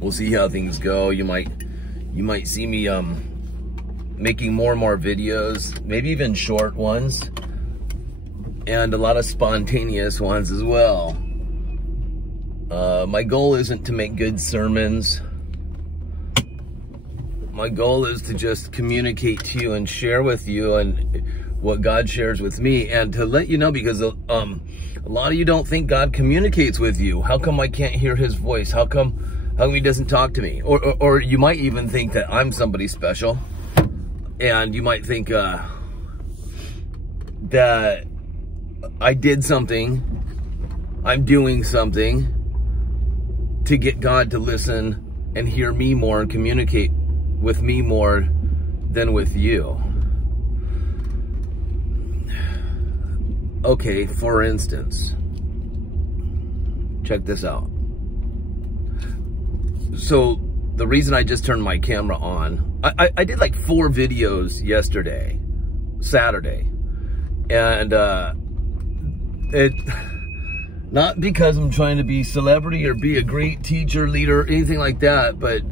We'll see how things go. You might see me making more and more videos, maybe even short ones, and a lot of spontaneous ones as well. My goal isn't to make good sermons. My goal is to just communicate to you and share with you and what God shares with me, and to let you know, because a lot of you don't think God communicates with you. How come I can't hear his voice? How come he doesn't talk to me? Or you might even think that I'm somebody special, and you might think that I did something, I'm doing something to get God to listen and hear me more and communicate with me more than with you. Okay, for instance, check this out. So the reason I just turned my camera on, I did like 4 videos yesterday, Saturday, and not because I'm trying to be celebrity or be a great teacher, leader, anything like that, but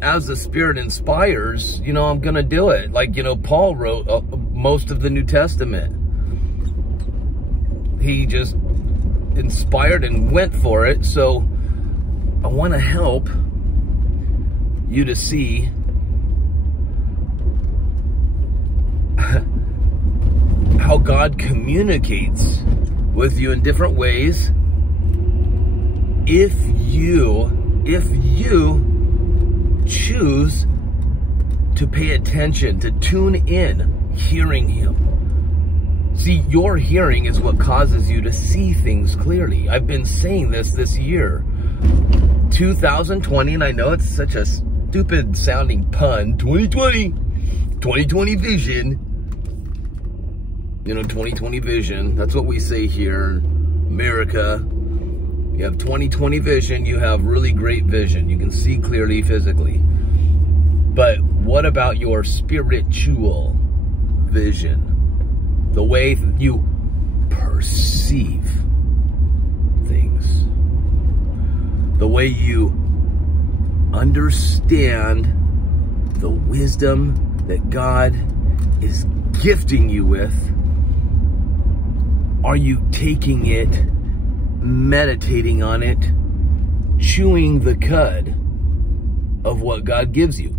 as the Spirit inspires, you know, I'm gonna do it. Like, you know, Paul wrote most of the New Testament. He just inspired and went for it. So I want to help you to see how God communicates with you in different ways if you choose to pay attention, to tune in, hearing him. See, your hearing is what causes you to see things clearly. I've been saying this year. 2020, and I know it's such a stupid sounding pun, 2020 vision. You know, 2020 vision, that's what we say here, America. You have 2020 vision, you have really great vision. You can see clearly physically. But what about your spiritual vision? The way you perceive things. The way you understand the wisdom that God is gifting you with. Are you taking it, meditating on it, chewing the cud of what God gives you?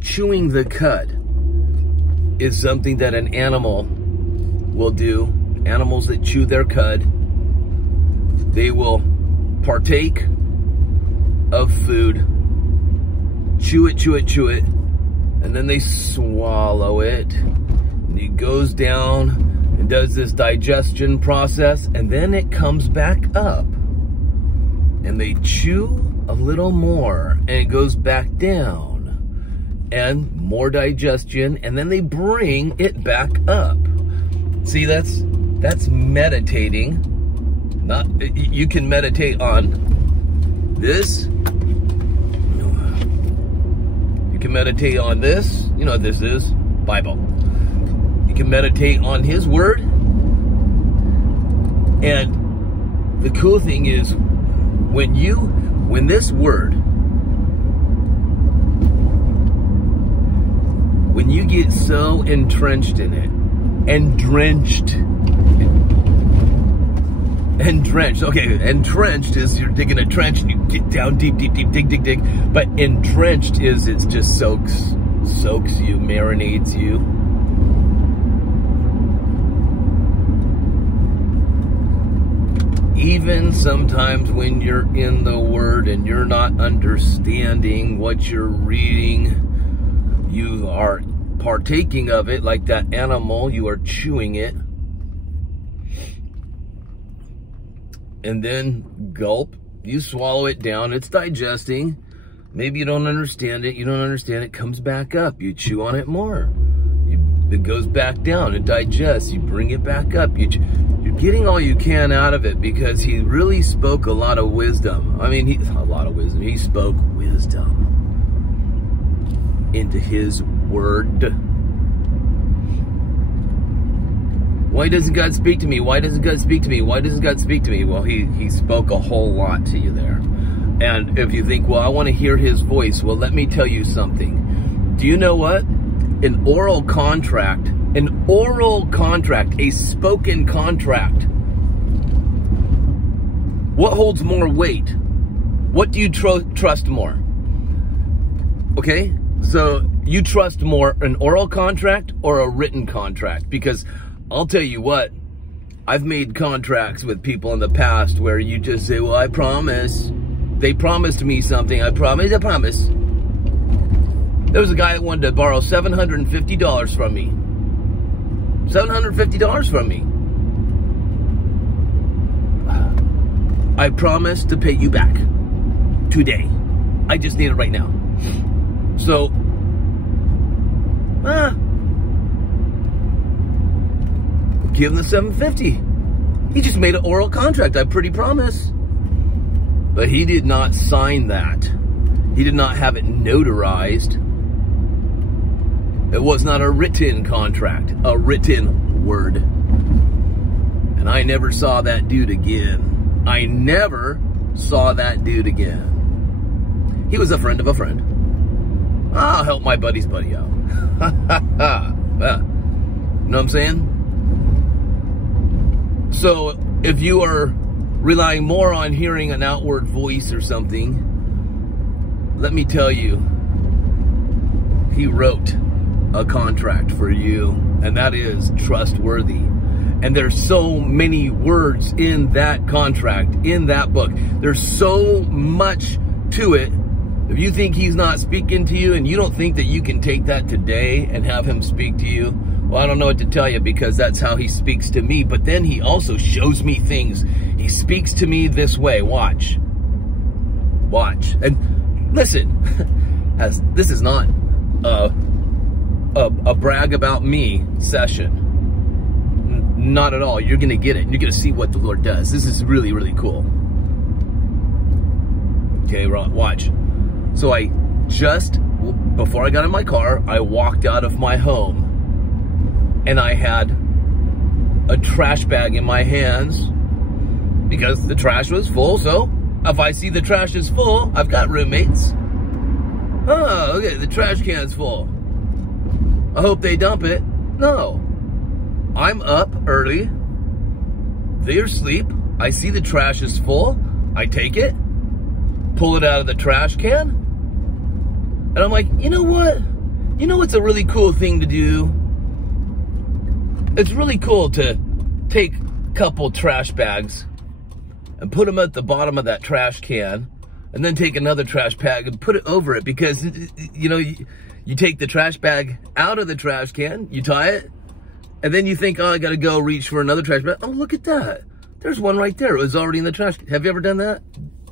Chewing the cud is something that an animal will do. Animals that chew their cud, they will partake of food, chew it, and then they swallow it. And it goes down and does this digestion process, and then it comes back up. And they chew a little more, and it goes back down. And more digestion, and then they bring it back up. See, that's meditating. Not, you can meditate on this. You can meditate on this. You know what this is? Bible. You can meditate on his word. And the cool thing is, when this word, when you get so entrenched in it, and drenched, okay, entrenched is you're digging a trench and you get down deep, dig. But entrenched is it just soaks you, marinates you. Even sometimes when you're in the Word and you're not understanding what you're reading, you are partaking of it like that animal. You are chewing it. And then gulp. You swallow it down. It's digesting. Maybe you don't understand it. You don't understand it. Comes back up. You chew on it more. It goes back down. It digests. You bring it back up. You're getting all you can out of it because he really spoke a lot of wisdom. I mean, a lot of wisdom. He spoke wisdom into his word. Why doesn't God speak to me? Why doesn't God speak to me? Why doesn't God speak to me? Well, he spoke a whole lot to you there. And if you think, well, I want to hear his voice, well, let me tell you something. Do you know what? An oral contract, a spoken contract. What holds more weight? What do you trust more? Okay, so you trust more an oral contract or a written contract? Because I'll tell you what, I've made contracts with people in the past where you just say, well, I promise. They promised me something. I promise. There was a guy that wanted to borrow $750 from me. $750 from me. I promise to pay you back today. I just need it right now. So, give him the $750. He just made an oral contract. I pretty promise. But he did not sign that. He did not have it notarized. It was not a written contract, a written word. And I never saw that dude again. I never saw that dude again. He was a friend of a friend. I'll help my buddy's buddy out. You know what I'm saying? So if you are relying more on hearing an outward voice or something, let me tell you, he wrote a contract for you, and that is trustworthy. And there's so many words in that contract, in that book. There's so much to it. If you think he's not speaking to you and you don't think that you can take that today and have him speak to you, well, I don't know what to tell you, because that's how he speaks to me. But then he also shows me things. He speaks to me this way. Watch. Watch. And listen, this is not a brag about me session. Not at all. You're going to get it. You're going to see what the Lord does. This is really, really cool. Okay, watch. So before I got in my car, I walked out of my home. And I had a trash bag in my hands because the trash was full. So if I see the trash is full, I've got roommates. Oh, okay, the trash can's full. I hope they dump it. No. I'm up early. They're asleep. I see the trash is full. I take it, pull it out of the trash can. And I'm like, you know what? You know what's a really cool thing to do? It's really cool to take a couple trash bags and put them at the bottom of that trash can, and then take another trash bag and put it over it, because, you know, you take the trash bag out of the trash can, you tie it, and then you think, oh, I got to go reach for another trash bag. Oh, look at that. There's one right there. It was already in the trash. Have you ever done that?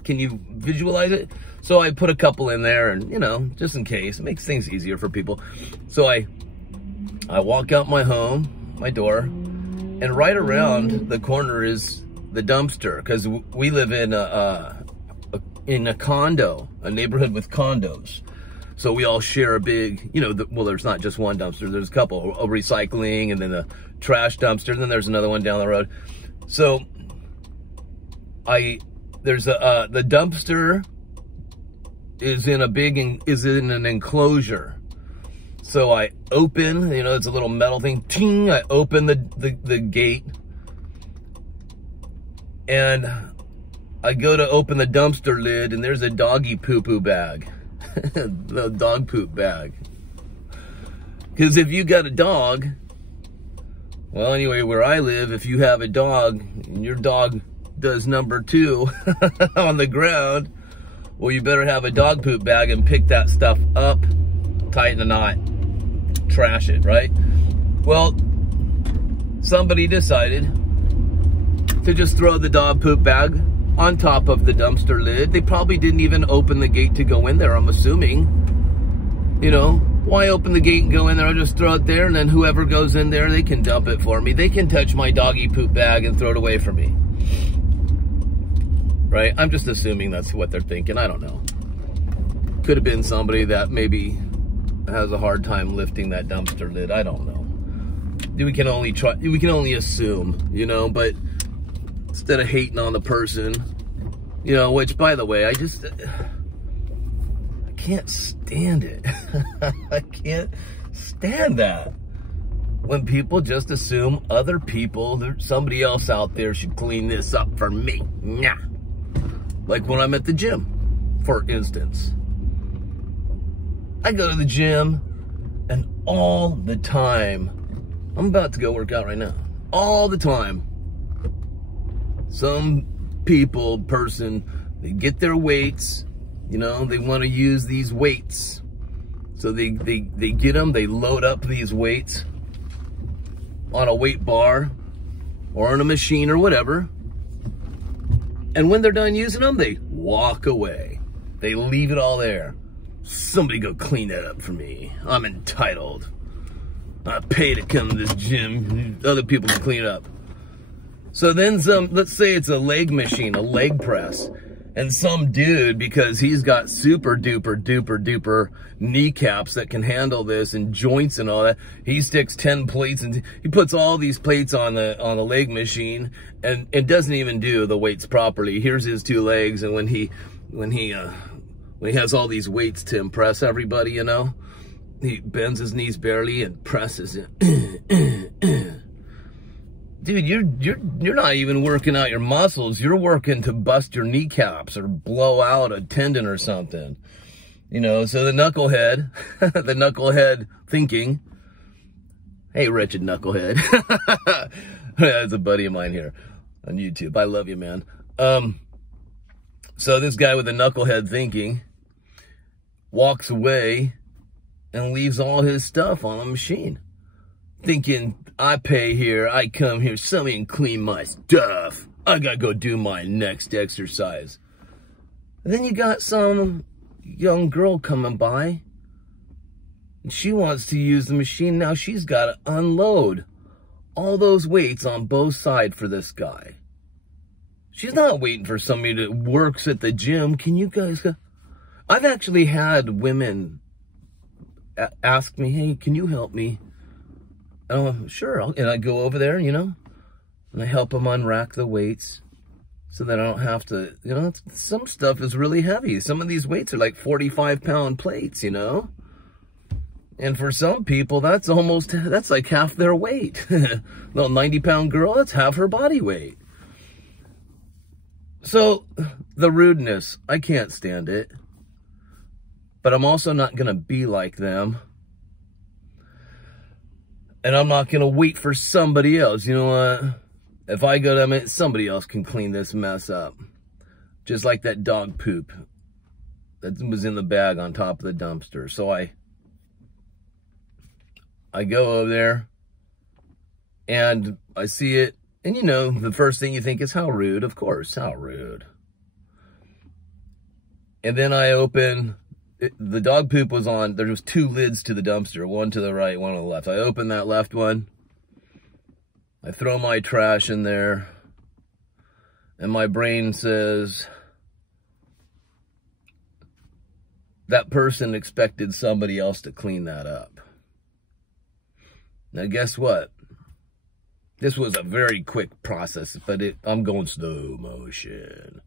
Can you visualize it? So I put a couple in there, and, you know, just in case. It makes things easier for people. So I walk out my home, my door, and right around the corner is the dumpster, because we live in a condo, a neighborhood with condos. So we all share a big, you know, well, there's not just one dumpster. There's a couple, a recycling, and then a trash dumpster, and then there's another one down the road. So there's the dumpster is in an enclosure. So I open, you know, it's a little metal thing. Ting! I open the gate, and I go to open the dumpster lid, and there's a doggy poo-poo bag, the dog poop bag. Because if you got a dog, well, anyway, where I live, if you have a dog and your dog does number 2 on the ground, well, you better have a dog poop bag and pick that stuff up, tighten a knot, trash it, right? Well, somebody decided to just throw the dog poop bag on top of the dumpster lid. They probably didn't even open the gate to go in there, I'm assuming. You know, why open the gate and go in there? I'll just throw it there, and then whoever goes in there, they can dump it for me. They can touch my doggy poop bag and throw it away from me. Right? I'm just assuming that's what they're thinking. I don't know. Could have been somebody that maybe has a hard time lifting that dumpster lid. I don't know. We can only assume, you know, but instead of hating on the person, You know, which, by the way, I can't stand it. I can't stand that. When people just assume other people, somebody else out there should clean this up for me. Nah. Like when I'm at the gym, for instance. I go to the gym, and all the time, I'm about to go work out right now, all the time, some person, they get their weights, you know, they want to use these weights. So they get them, they load up these weights on a weight bar or on a machine or whatever. And when they're done using them, they walk away. They leave it all there. Somebody go clean that up for me. I'm entitled. I pay to come to this gym. Other people can clean it up. So then let's say it's a leg machine, a leg press. And some dude, because he's got super duper kneecaps that can handle this and joints and all that, he sticks 10 plates and he puts all these plates on the leg machine and it doesn't even do the weights properly. Here's his 2 legs, and when he has all these weights to impress everybody, you know, he bends his knees barely and presses it. Dude, you're not even working out your muscles. You're working to bust your kneecaps or blow out a tendon or something. You know, so the knucklehead, the knucklehead thinking, hey, wretched knucklehead. That's a buddy of mine here on YouTube. I love you, man. So this guy with the knucklehead thinking walks away and leaves all his stuff on the machine. Thinking, I pay here, I come here, somebody can clean my stuff. I gotta go do my next exercise. And then you got some young girl coming by, and she wants to use the machine. Now she's gotta unload all those weights on both sides for this guy. She's not waiting for somebody that works at the gym. Can you guys go? I've actually had women ask me, hey, can you help me? Sure, and I go over there, you know, and I help them unrack the weights so that I don't have to, you know, some stuff is really heavy. Some of these weights are like 45-pound plates, you know, and for some people, that's like half their weight. Little 90-pound girl, that's half her body weight. So the rudeness, I can't stand it, but I'm also not going to be like them. And I'm not going to wait for somebody else. You know what? If I go to them, somebody else can clean this mess up. Just like that dog poop that was in the bag on top of the dumpster. So I go over there and I see it. And you know, the first thing you think is how rude. Of course, how rude. And then I open... the dog poop was on, there was 2 lids to the dumpster, one to the right, one on the left. I open that left one, I throw my trash in there, and my brain says, that person expected somebody else to clean that up. Now guess what? This was a very quick process, but I'm going slow motion.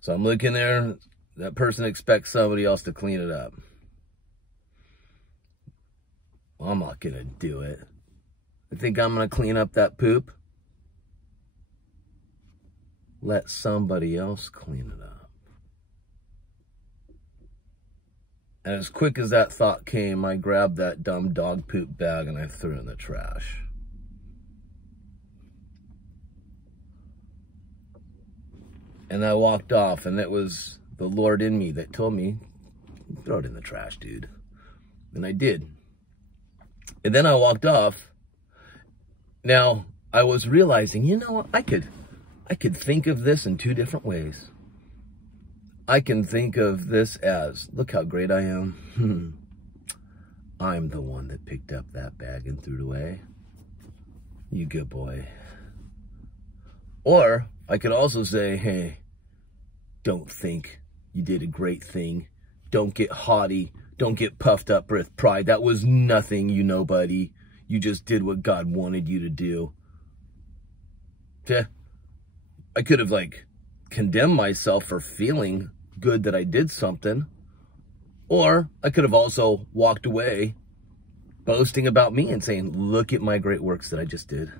So I'm looking there. That person expects somebody else to clean it up. Well, I'm not going to do it. I think I'm going to clean up that poop? Let somebody else clean it up. And as quick as that thought came, I grabbed that dumb dog poop bag and I threw it in the trash. And I walked off, and it was the Lord in me that told me, throw it in the trash, dude. And I did. And then I walked off. Now, I was realizing, you know, I could think of this in 2 different ways. I can think of this as, look how great I am. I'm the one that picked up that bag and threw it away. You good boy. Or I could also say, hey, don't think you did a great thing. Don't get haughty. Don't get puffed up with pride. That was nothing, you nobody. You just did what God wanted you to do. Yeah. I could have, like, condemn myself for feeling good that I did something. Or I could have also walked away boasting about me and saying, look at my great works that I just did.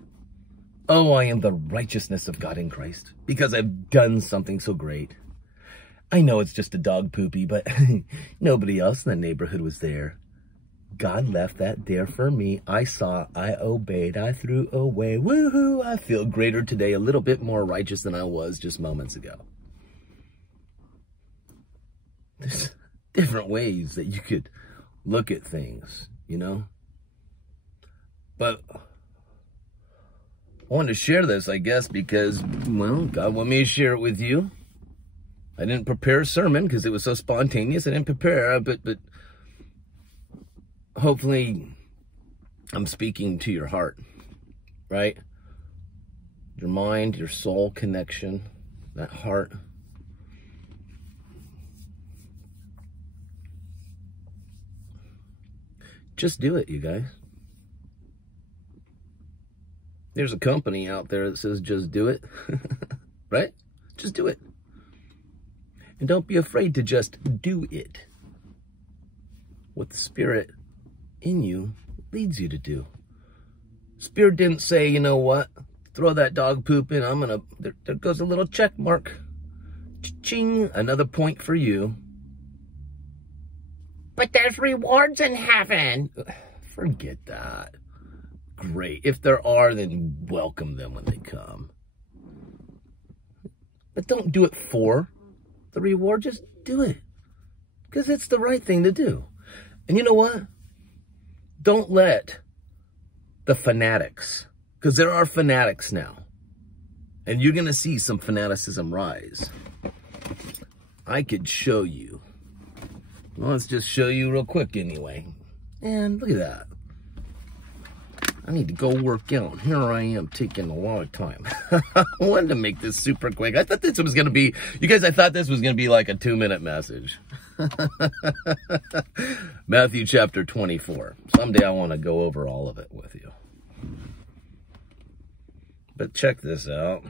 Oh, I am the righteousness of God in Christ because I've done something so great. I know it's just a dog poopy, but nobody else in the neighborhood was there. God left that there for me. I saw, I obeyed, I threw away. Woohoo! I feel greater today, a little bit more righteous than I was just moments ago. There's different ways that you could look at things, you know? But I wanted to share this, I guess, because, well, God wanted me to share it with you. I didn't prepare a sermon because it was so spontaneous. I didn't prepare, but hopefully I'm speaking to your heart, right? Your mind, your soul connection, that heart. Just do it, you guys. There's a company out there that says just do it, right? Just do it. And don't be afraid to just do it. What the Spirit in you leads you to do. Spirit didn't say, you know what, throw that dog poop in, there goes a little check mark. Ching, another point for you. But there's rewards in heaven. Forget that. Great. If there are, then welcome them when they come. But don't do it for the reward. Just do it. Because it's the right thing to do. And you know what? Don't let the fanatics, because there are fanatics now, and you're going to see some fanaticism rise. I could show you. Well, let's just show you real quick anyway. And look at that. I need to go work out. Here I am taking a lot of time. I wanted to make this super quick. I thought this was going to be, you guys, I thought this was going to be like a 2-minute message. Matthew chapter 24. Someday I want to go over all of it with you. But check this out.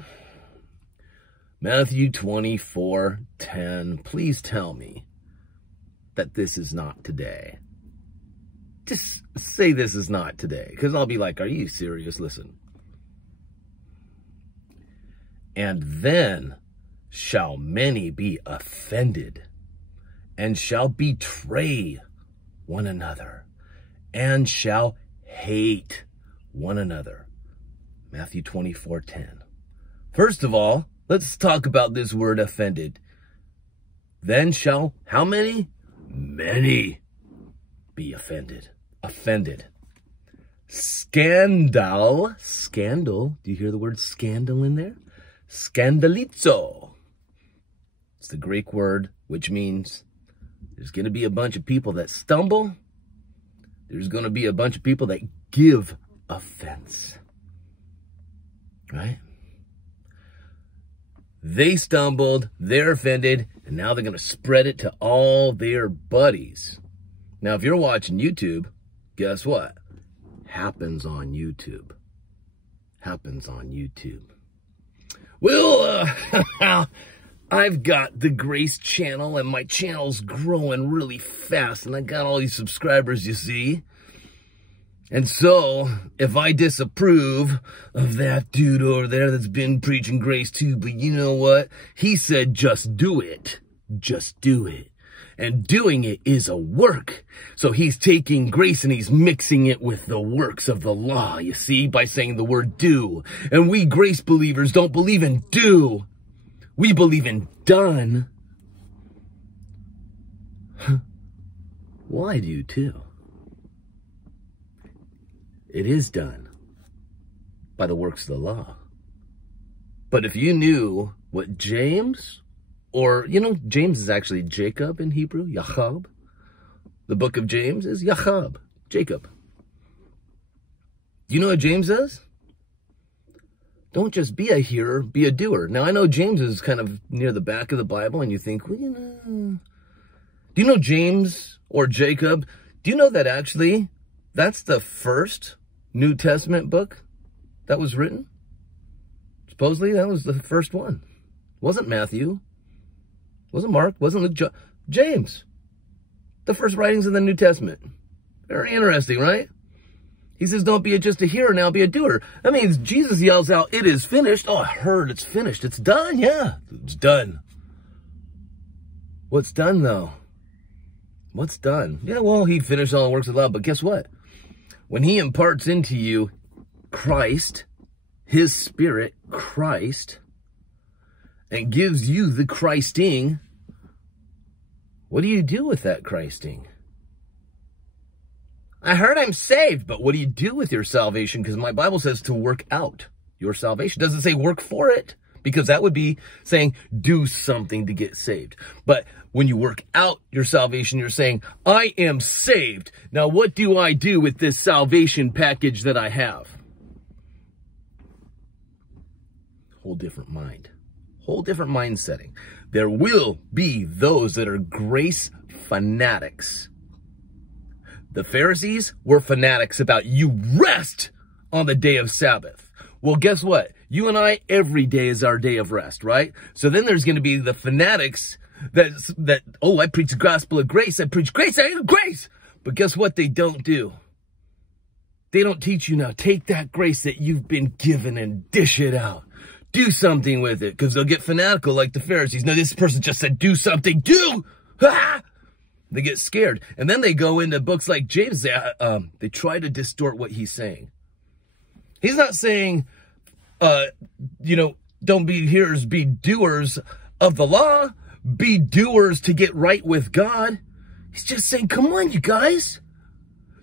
Matthew 24:10. Please tell me that this is not today. Just say this is not today, because I'll be like, are you serious? Listen. And then shall many be offended, and shall betray one another, and shall hate one another. Matthew 24:10. First of all, let's talk about this word offended. Then shall, how many? Many be offended. Offended. Scandal. Scandal. Do you hear the word scandal in there? Scandalizo. It's the Greek word which means there's going to be a bunch of people that stumble. There's going to be a bunch of people that give offense. Right? They stumbled, they're offended, and now they're going to spread it to all their buddies. Now, if you're watching YouTube, guess what? Happens on YouTube. Happens on YouTube. Well, I've got the Grace channel, and my channel's growing really fast, and I got all these subscribers, you see. And so, if I disapprove of that dude over there that's been preaching grace too, but you know what? He said, just do it. Just do it. And doing it is a work. So he's taking grace and he's mixing it with the works of the law, you see, by saying the word do. And we grace believers don't believe in do. We believe in done. Well, I do too. It is done by the works of the law. But if you knew what James, or, you know, James is actually Jacob in Hebrew, Yachab. The book of James is Yachab, Jacob. Do you know what James says? Don't just be a hearer, be a doer. Now, I know James is kind of near the back of the Bible, and you think, well, you know. Do you know James or Jacob? Do you know that actually that's the first New Testament book that was written? Supposedly, that was the first one. Wasn't Matthew. Wasn't Mark. Wasn't Luke. James. The first writings of the New Testament. Very interesting, right? He says, don't be just a hearer, now be a doer. That means Jesus yells out, it is finished. Oh, I heard it's finished. It's done. Yeah, it's done. What's done, though? What's done? Yeah, well, he finished all the works of love. But guess what? When he imparts into you Christ, his Spirit, Christ, and gives you the Christing, what do you do with that Christing? I heard I'm saved, but what do you do with your salvation? Because my Bible says to work out your salvation. It doesn't say work for it, because that would be saying do something to get saved. But when you work out your salvation, you're saying, I am saved. Now, what do I do with this salvation package that I have? Whole different mind. Whole different mind setting. There will be those that are grace fanatics. The Pharisees were fanatics about you rest on the day of Sabbath. Well, guess what? You and I, every day is our day of rest, right? So then there's going to be the fanatics that, oh, I preach the gospel of grace. I preach grace. I have grace. But guess what they don't do? They don't teach you now. Take that grace that you've been given and dish it out. Do something with it, because they'll get fanatical like the Pharisees. No, this person just said do something. Do! Ah! They get scared. And then they go into books like James. They try to distort what he's saying. He's not saying, don't be hearers, be doers of the law. Be doers to get right with God. He's just saying, come on, you guys.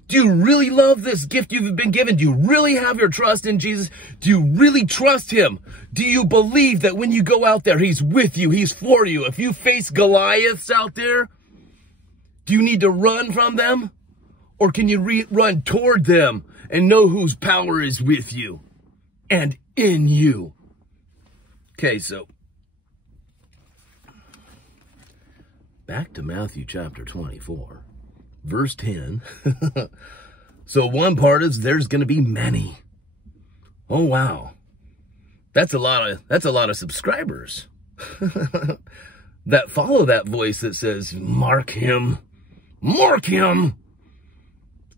Do you really love this gift you've been given? Do you really have your trust in Jesus? Do you really trust him? Do you believe that when you go out there, he's with you, he's for you? If you face Goliaths out there, do you need to run from them? Or can you run toward them and know whose power is with you and in you? Okay, so back to Matthew chapter 24, verse 10. So one part is there's going to be many. Oh, wow. That's a lot of subscribers that follow that voice that says, mark him. Mark him.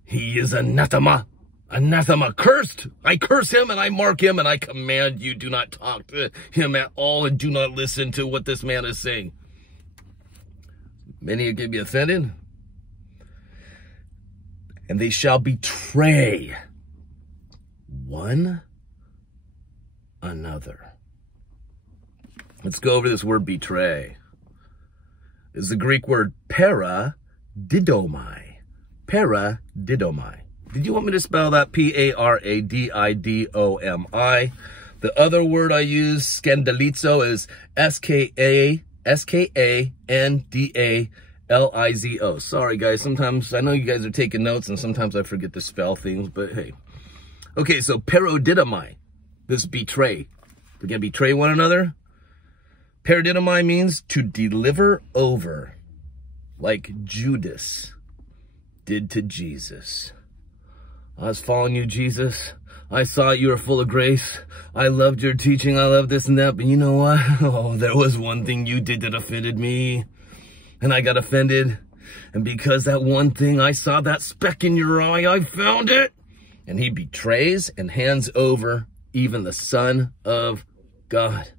He is anathema. Anathema. Cursed. I curse him and I mark him and I command you, do not talk to him at all and do not listen to what this man is saying. Many are going to be offended. And they shall betray one another. Let's go over this word betray. It's the Greek word paradidomai. Paradidomai. Did you want me to spell that? P-A-R-A-D-I-D-O-M-I. The other word I use, scandalizo, is S-K-A-N-D-A-L-I-Z-O. Sorry, guys. Sometimes, I know you guys are taking notes, and sometimes I forget to spell things, but hey. Okay, so paradidomai. This betray. We're going to betray one another. Paradidomai means to deliver over, like Judas did to Jesus. I was following you, Jesus. I saw you were full of grace. I loved your teaching. I loved this and that. But you know what? Oh, there was one thing you did that offended me. And I got offended. And because that one thing, I saw that speck in your eye. I found it. And he betrays and hands over even the Son of God.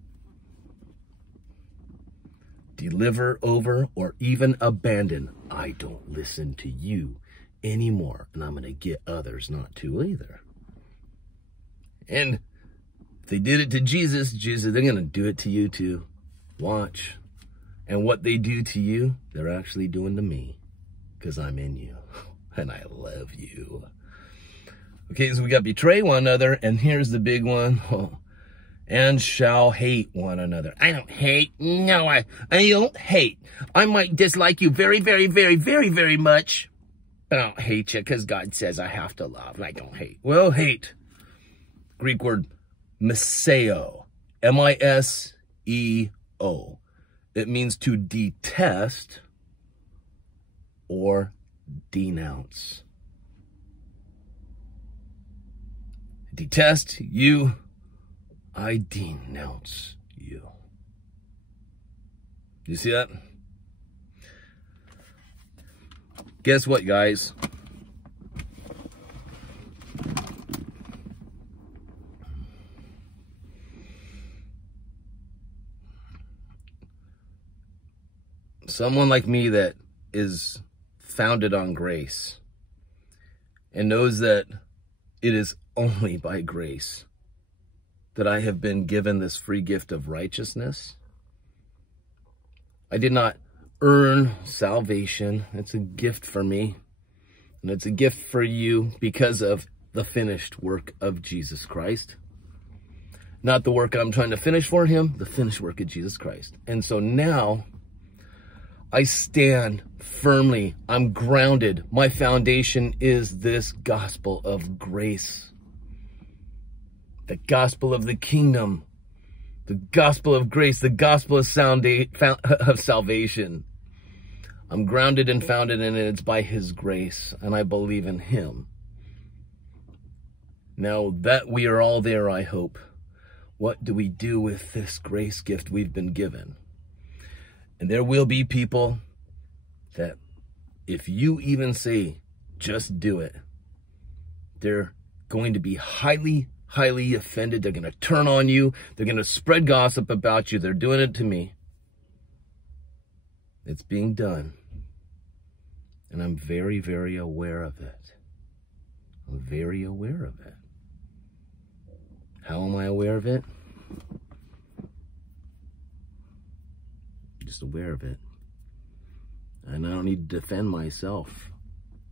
Deliver over or even abandon. I don't listen to you anymore. And I'm going to get others not to either. And if they did it to Jesus, they're going to do it to you too. Watch. And what they do to you, they're actually doing to me. Because I'm in you. And I love you. Okay, so we got betray one another. And here's the big one. Oh, and shall hate one another. I don't hate. No, I don't hate. I might dislike you very, very, very, very, very much. But I don't hate you because God says I have to love. And I don't hate. Well, hate. Greek word miseo. M-I-S-E-O. It means to detest or denounce. Detest you. I denounce you. You see that? Guess what, guys? Someone like me that is founded on grace and knows that it is only by grace that I have been given this free gift of righteousness. I did not earn salvation. It's a gift for me, and it's a gift for you because of the finished work of Jesus Christ. Not the work I'm trying to finish for him, the finished work of Jesus Christ. And so now I stand firmly. I'm grounded. My foundation is this gospel of grace. The gospel of the kingdom. The gospel of grace. The gospel of salvation. I'm grounded and founded in it. It's by his grace. And I believe in him. Now that we are all there, I hope. What do we do with this grace gift we've been given? And there will be people that if you even say, just do it, they're going to be highly offended. They're going to turn on you. They're going to spread gossip about you. They're doing it to me. It's being done. And I'm very, very aware of it. I'm very aware of it. How am I aware of it? Just aware of it. And I don't need to defend myself.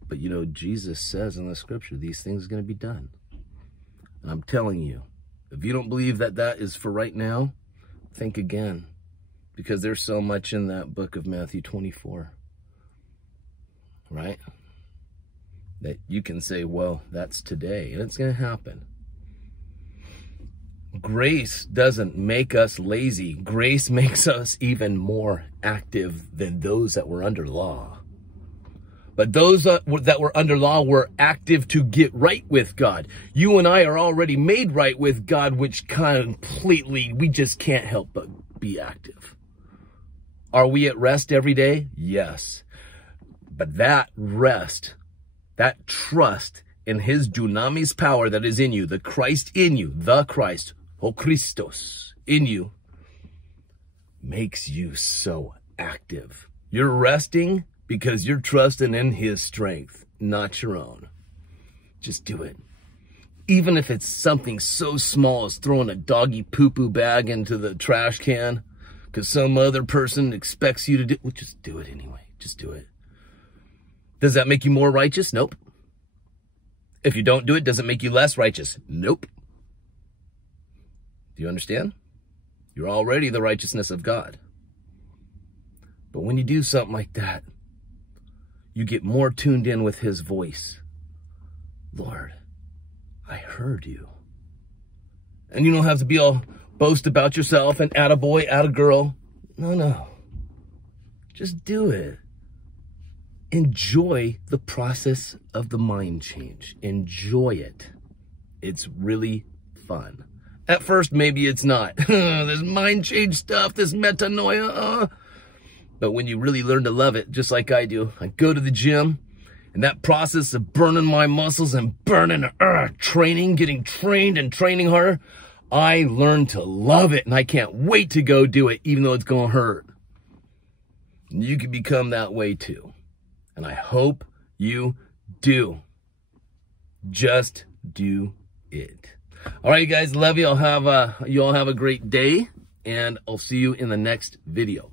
But you know, Jesus says in the scripture, these things are going to be done. And I'm telling you, if you don't believe that that is for right now, think again. Because there's so much in that book of Matthew 24. Right? That you can say, well, that's today. And it's going to happen. Grace doesn't make us lazy. Grace makes us even more active than those that were under law. But those that were under law were active to get right with God. You and I are already made right with God, which completely, we just can't help but be active. Are we at rest every day? Yes. But that rest, that trust in his dunamis power that is in you, the Christ in you, the Christ, O Christos, in you, makes you so active. You're resting because you're trusting in his strength, not your own. Just do it. Even if it's something so small as throwing a doggy poo-poo bag into the trash can because some other person expects you to do, well, just do it anyway. Just do it. Does that make you more righteous? Nope. If you don't do it, does it make you less righteous? Nope. Do you understand? You're already the righteousness of God. But when you do something like that, you get more tuned in with his voice. Lord, I heard you. And you don't have to be all boast about yourself and attaboy, attagirl. No. Just do it. Enjoy the process of the mind change. Enjoy it. It's really fun. At first, maybe it's not. This mind change stuff, this metanoia. But when you really learn to love it, just like I do, I go to the gym, and that process of burning my muscles and burning, training, getting trained and training harder, I learn to love it, and I can't wait to go do it, even though it's going to hurt. And you can become that way too. And I hope you do. Just do it. All right, you guys, love you. You all have a great day, and I'll see you in the next video.